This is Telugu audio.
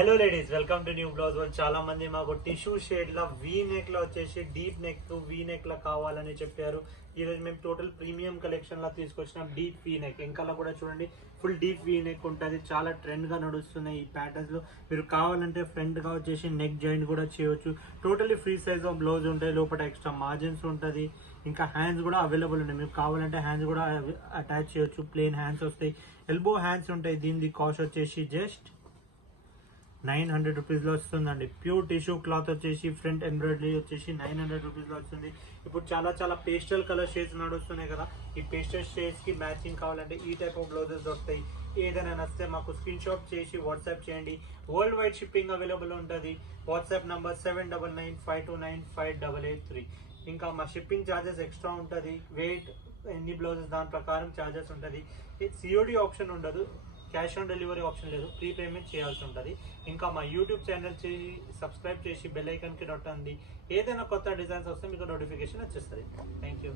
Hello ladies, welcome to new blouse world. చాలా మంది మాకు టిష్యూ షేడ్ లా వీ నెక్ లో వచ్చేసి డీప్ నెక్ వీ నెక్ లా కావాలని చెప్పారు. ఈ రోజు మేము టోటల్ ప్రీమియం కలెక్షన్ లా తీసుకొచ్చినాం. డీప్ వీ నెక్ ఇంకా కూడా చూడండి, ఫుల్ డీప్ వీ నెక్ ఉంటుంది. చాలా ట్రెండ్ గా నడుస్తున్నాయి ఈ ప్యాటర్న్స్ లో. మీరు కావాలంటే ఫ్రంట్ గా వచ్చేసి నెక్ జాయింట్ కూడా చేయొచ్చు. Totally free size of blouse ఉంటాయి. లోపల ఎక్స్ట్రా మార్జిన్స్ ఉంటుంది. ఇంకా హ్యాండ్స్ కూడా అవైలబుల్ ఉన్నాయి. మీకు కావాలంటే హ్యాండ్స్ కూడా అటాచ్ చేయొచ్చు. ప్లెయిన్ హ్యాండ్స్ వస్తాయి, ఎల్బో హ్యాండ్స్ ఉంటాయి. దీని కాస్ట్ వచ్చేసి జస్ట్ 900 రూపీస్లో వస్తుందండి. ప్యూర్ టిష్యూ క్లాత్ వచ్చేసి ఫ్రంట్ ఎంబ్రాయిడరీ వచ్చేసి 900 రూపీస్లో వస్తుంది. ఇప్పుడు చాలా పేస్టల్ కలర్ షేడ్స్ నడుస్తున్నాయి కదా. ఈ పేస్టల్ షేడ్స్ కి మ్యాచింగ్ కావాలంటే ఈ టైప్ ఆఫ్ బ్లౌజెస్ దొరుకుతాయి. ఏదైనా నచ్చితే మాకు స్క్రీన్ షాట్ చేసి వాట్సాప్ చేయండి. వరల్డ్ వైడ్ షిప్పింగ్ అవైలబుల్ ఉంటుంది. WhatsApp number 7995295883. ఇంకా మా షిప్పింగ్ ఛార్జెస్ ఎక్స్ట్రా ఉంటుంది. వెయిట్ ఎన్ని బ్లౌజెస్ దాని ప్రకారం ఛార్జెస్ ఉంటుంది. సిఓడి ఆప్షన్ ఉండదు, క్యాష్ ఆన్ డెలివరీ ఆప్షన్ లేదు, ప్రీ పేమెంట్ చేయాల్సి ఉంటుంది. ఇంకా మా యూట్యూబ్ ఛానల్ చేసి సబ్స్క్రైబ్ చేసి బెల్ ఐకాన్కి నొక్కండి. ఏదైనా కొత్త డిజైన్స్ వస్తే మీకు నోటిఫికేషన్ వచ్చేస్తుంది. Thank you.